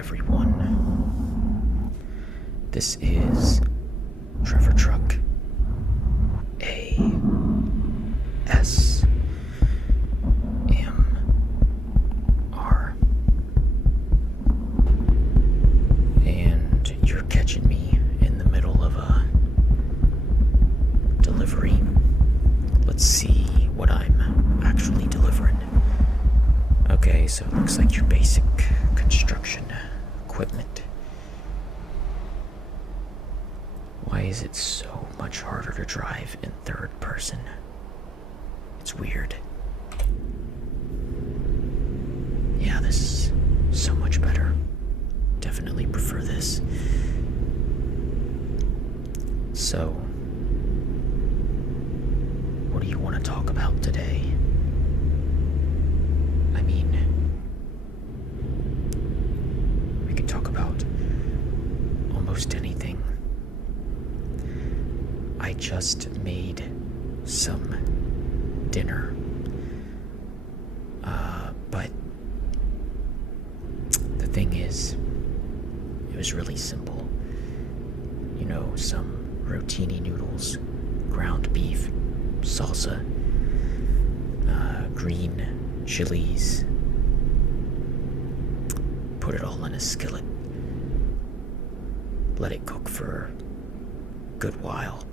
everyone. This is Trevor Truck ASMR. And you're catching me in the middle of a delivery. Let's see what I'm actually delivering. Okay, so it looks like your basic construction equipment. Why is it so much harder to drive in third person? It's weird. Yeah, this is so much better. Definitely prefer this. So, what do you want to talk about today? I mean, we could talk about almost anything. I just made some dinner, but the thing is, it was really simple. You know, some rotini noodles, ground beef, salsa, green chilies. Put it all in a skillet. Let it cook for a good while.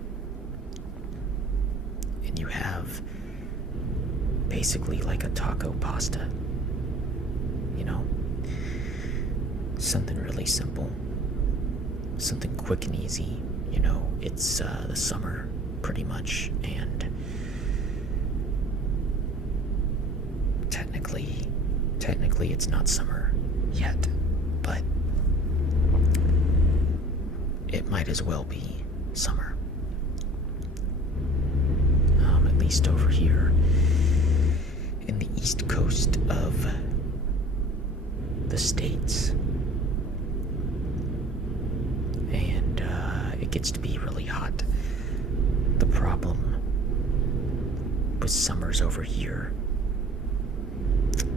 And you have basically like a taco pasta. You know? Something really simple. Something quick and easy. You know, it's the summer pretty much, and technically it's not summer yet, but it might as well be summer. At least over here in the east coast of the States. And it gets to be really hot. The problem with summers over here,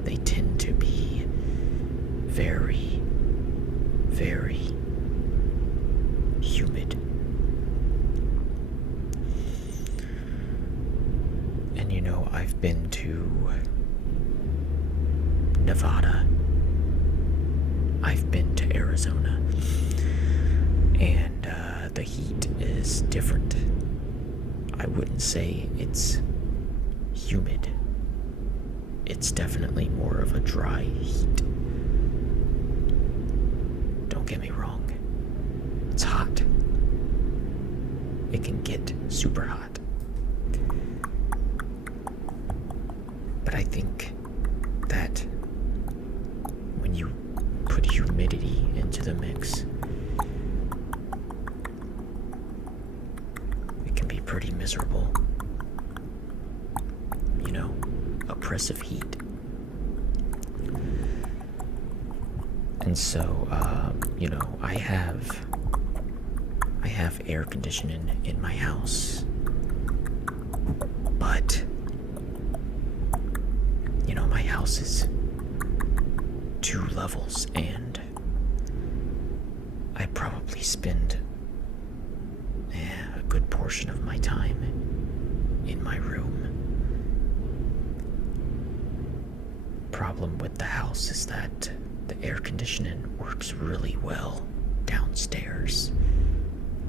they tend to be very, very humid. And you know, I've been to Nevada. I've been to Arizona. And the heat is different. I wouldn't say it's humid. It's definitely more of a dry heat. Don't get me wrong. It's hot. It can get super hot. But I think that when you put humidity into the mix, it can be pretty miserable. You know, oppressive heat. And so, you know, I have air conditioning in my house, but you know, my house is 2 levels, and I probably spend a good portion of my time in my room. Problem with the house is that the air conditioning works really well downstairs,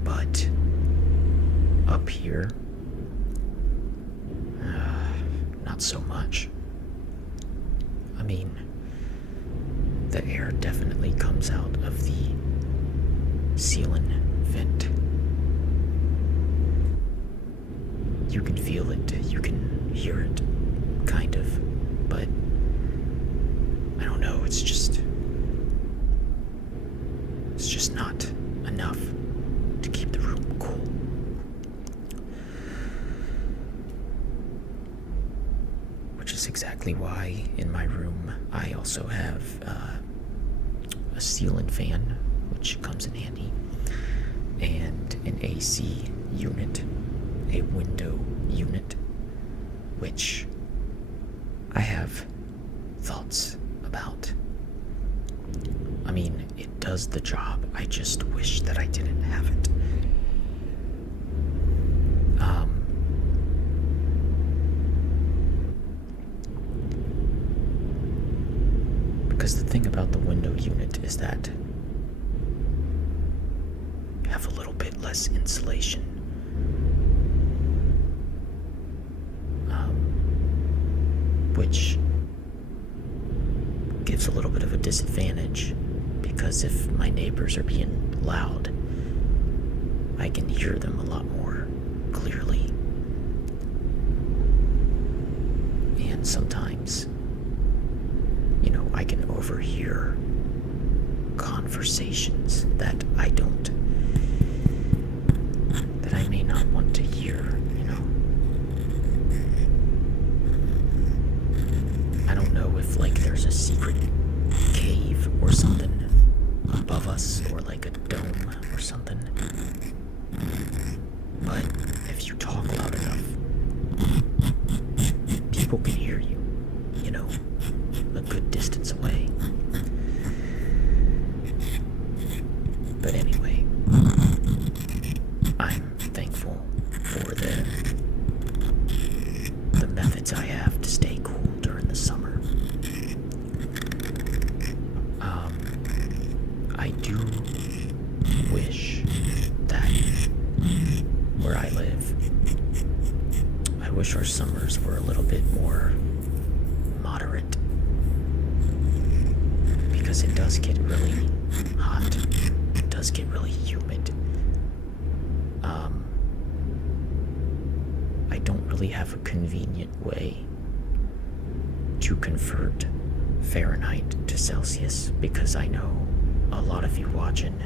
but up here, not so much. I mean, the air definitely comes out of the ceiling vent. You can feel it, you can hear it, kind of, but I don't know, it's just not enough to keep the room cool. Which is exactly why in my room I also have a ceiling fan, which comes in handy, and an AC unit, a window unit, which I have thoughts about. I mean, it does the job. I just wish that I didn't have it. Because the thing about the window unit is that you have a little bit less insulation. Which gives a little bit of a disadvantage, because if my neighbors are being loud, I can hear them a lot more clearly. And sometimes, I can overhear conversations that I may not want to hear, I don't know if there's a secret cave or something above us, or a dome or something. But if you talk loud enough, people can hear you, a good distance away. But anyway, I'm thankful for the methods I have to stay cool during the summer. I do wish that where I live, I wish our summers were a little bit more moderate, because it does get really hot. It does get really humid. I don't really have a convenient way to convert Fahrenheit to Celsius, because I know a lot of you watching,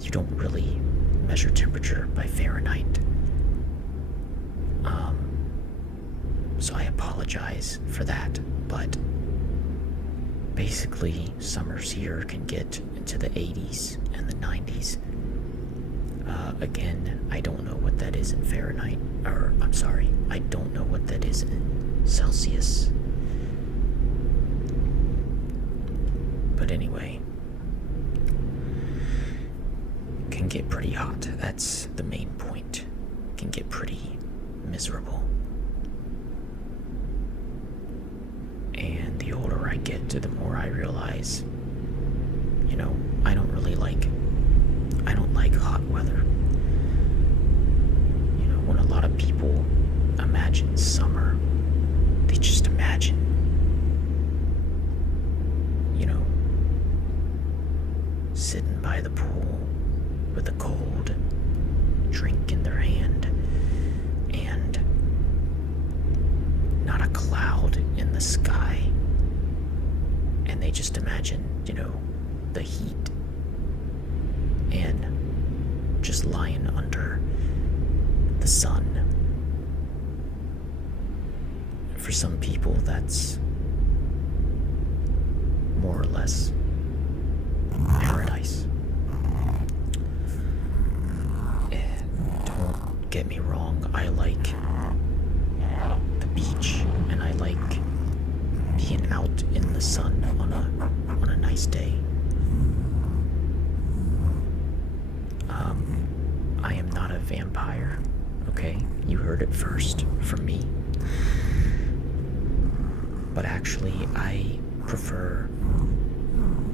you don't really measure temperature by Fahrenheit. So I apologize for that, but basically summers here can get into the 80s and the 90s. Again, I don't know what that is in Fahrenheit, or I'm sorry, I don't know what that is in Celsius. But anyway, it can get pretty hot. That's the main point. It can get pretty miserable. And the older I get, the more I realize, I don't like hot weather. When a lot of people imagine summer, they just imagine, sitting by the pool with a cold drink in their hand and not a cloud in the sky. And they just imagine, the heat and just lying under the sun. For some people, that's more or less paradise. And don't get me wrong, I like the beach, and I like being out in the sun on a nice day. I am not a vampire, okay? You heard it first from me. But actually, I prefer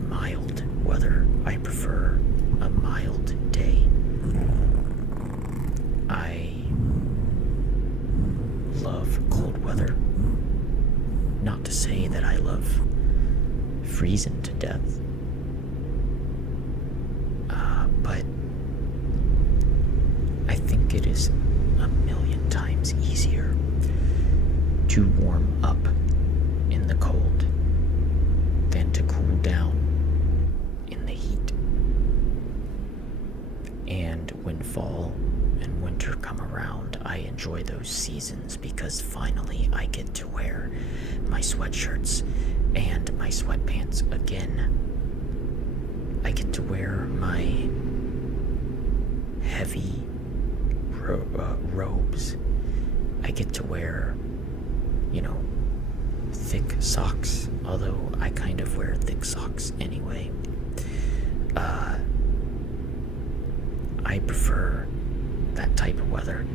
mild weather. I prefer a mild day. I love cold weather. Not to say that I love freezing to death. But I think it is a million times easier to warm up in the cold than to cool down in the heat. And when fall and winter come around, I enjoy those seasons, because finally I get to wear my sweatshirts and my sweatpants again. I get to wear my heavy robes. I get to wear, thick socks, although I kind of wear thick socks anyway. I prefer that type of weather.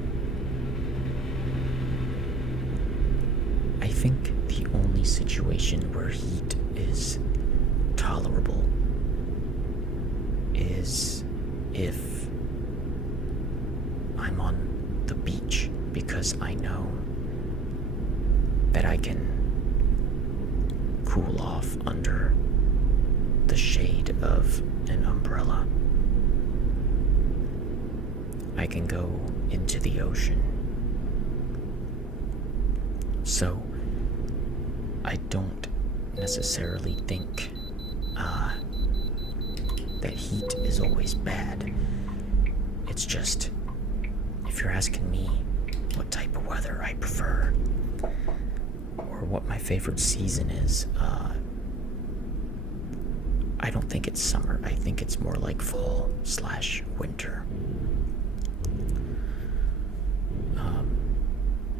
I think the only situation where heat is tolerable is if I'm on the beach, because I know that I can cool off under the shade of an umbrella. I can go into the ocean. So I don't necessarily think that heat is always bad. It's just, if you're asking me what type of weather I prefer, or what my favorite season is, I don't think it's summer. I think it's more like fall/winter.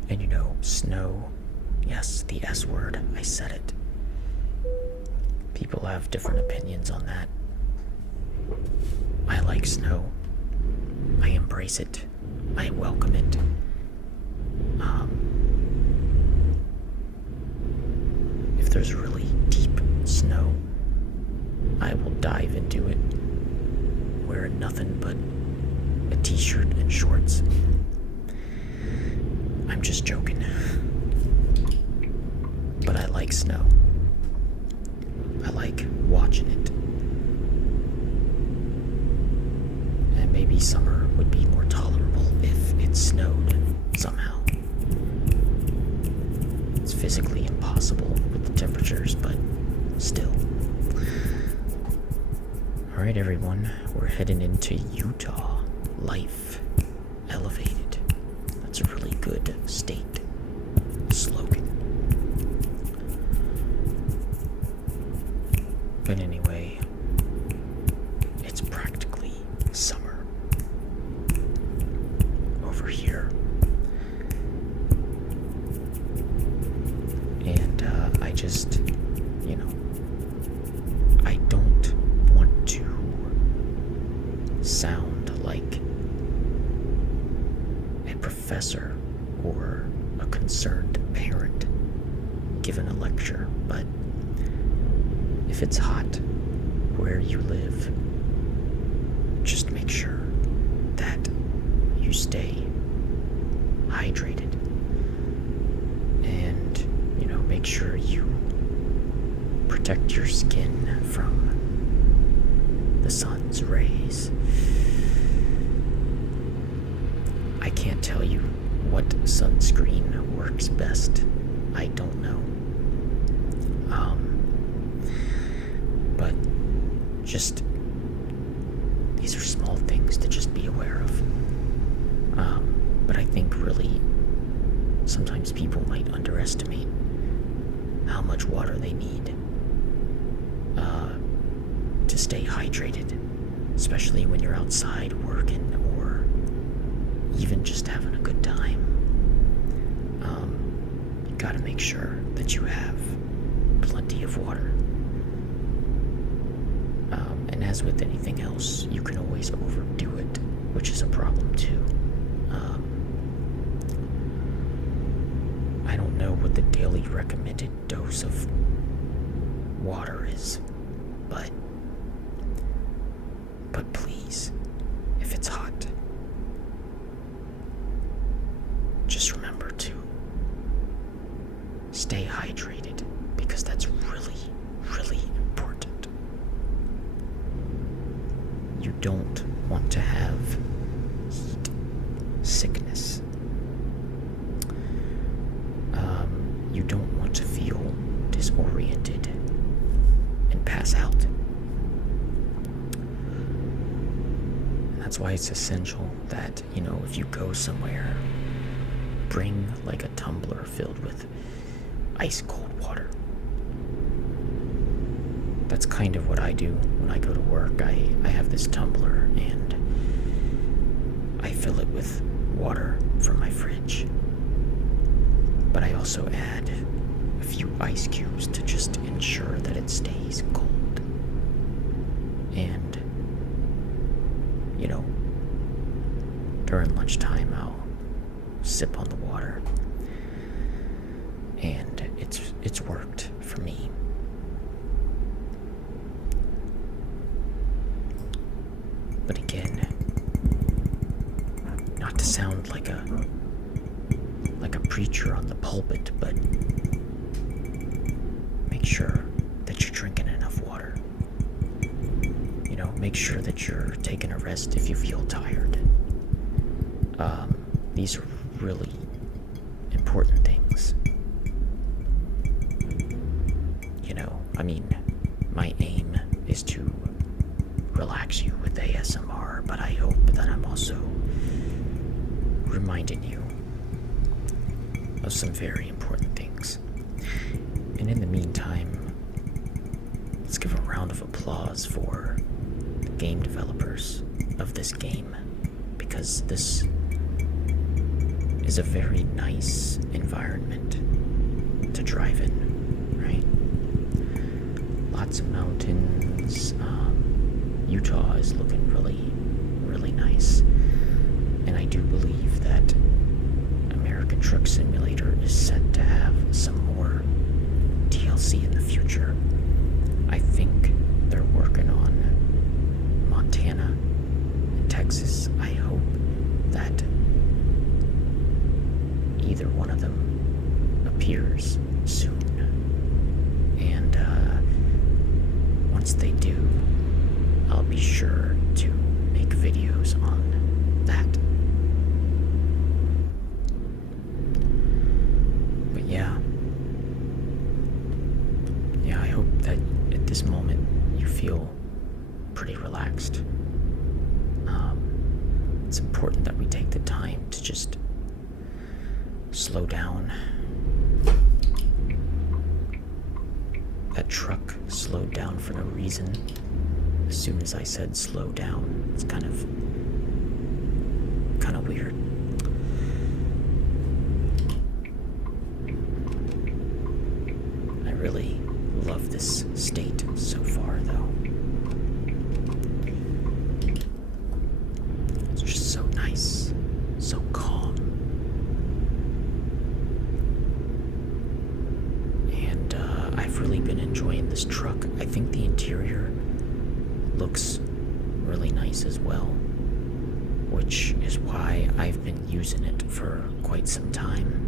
And snow. Yes, the S word. I said it. People have different opinions on that. I like snow. I embrace it. I welcome it. If there's really deep snow, I will dive into it, wearing nothing but a t-shirt and shorts. I'm just joking. But I like snow. I like watching it. And maybe summer would be more tolerable if it snowed somehow. It's physically impossible with the temperatures, but still. Alright, everyone, we're heading into Utah. Life elevated. That's a really good state slogan. But anyway, it's practically summer over here. And I just, I don't want to sound like a professor or a concerned parent giving a lecture, but if it's hot where you live, just make sure that you stay hydrated and, make sure you protect your skin from the sun's rays. I can't tell you what sunscreen works best. I don't know. But just, these are small things to just be aware of. But I think really, sometimes people might underestimate how much water they need to stay hydrated, especially when you're outside working or even just having a good time. You gotta make sure that you have plenty of water. And as with anything else, you can always overdo it, which is a problem too. I don't know what the daily recommended dose of water is, but please, if it's hot, just remember to stay hydrated, because that's really, really important. You don't want to have heat sickness. You don't want to feel disoriented and pass out. And that's why it's essential that, if you go somewhere, bring like a tumbler filled with ice cold water. That's kind of what I do when I go to work. I have this tumbler and I fill it with water from my fridge. But I also add a few ice cubes to just ensure that it stays cold. And, during lunchtime, I'll sip on the water. And it's worked for me. But again, not to sound like a preacher on the pulpit, but make sure that you're drinking enough water. Make sure that you're taking a rest if you feel tired. These are really important things. My aim is to relax you with ASMR, but I hope that I'm also reminding you of some very important things. And in the meantime, let's give a round of applause for the game developers of this game, because this is a very nice environment to drive in, right? Lots of mountains. Utah is looking really, really nice. And I do believe that American Truck Simulator is set to have some more DLC in the future. I think they're working on Montana and Texas. I hope that either one of them appears soon. And once they do, I'll be sure to make videos on that. But yeah, I hope that at this moment you feel pretty relaxed. It's important that we take the time to just slow down. That truck slowed down for no reason. As soon as I said slow down, it's kind of weird. I really love this state so far, though. It's just so nice, so calm. And I've really been enjoying this truck. I think the interior looks really nice as well, which is why I've been using it for quite some time.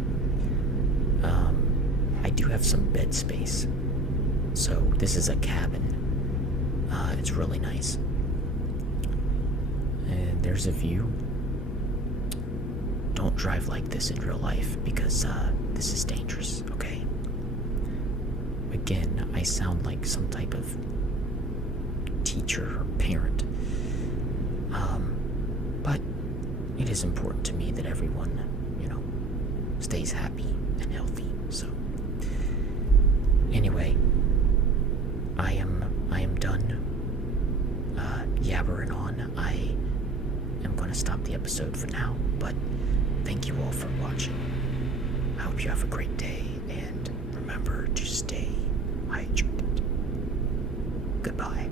I do have some bed space, so this is a cabin. It's really nice. And there's a view. Don't drive like this in real life, because this is dangerous, okay? Again, I sound like some type of teacher or parent. But it is important to me that everyone, stays happy and healthy. So anyway, I am done yabbering on. I am going to stop the episode for now, but thank you all for watching. I hope you have a great day, and remember to stay hydrated. Goodbye.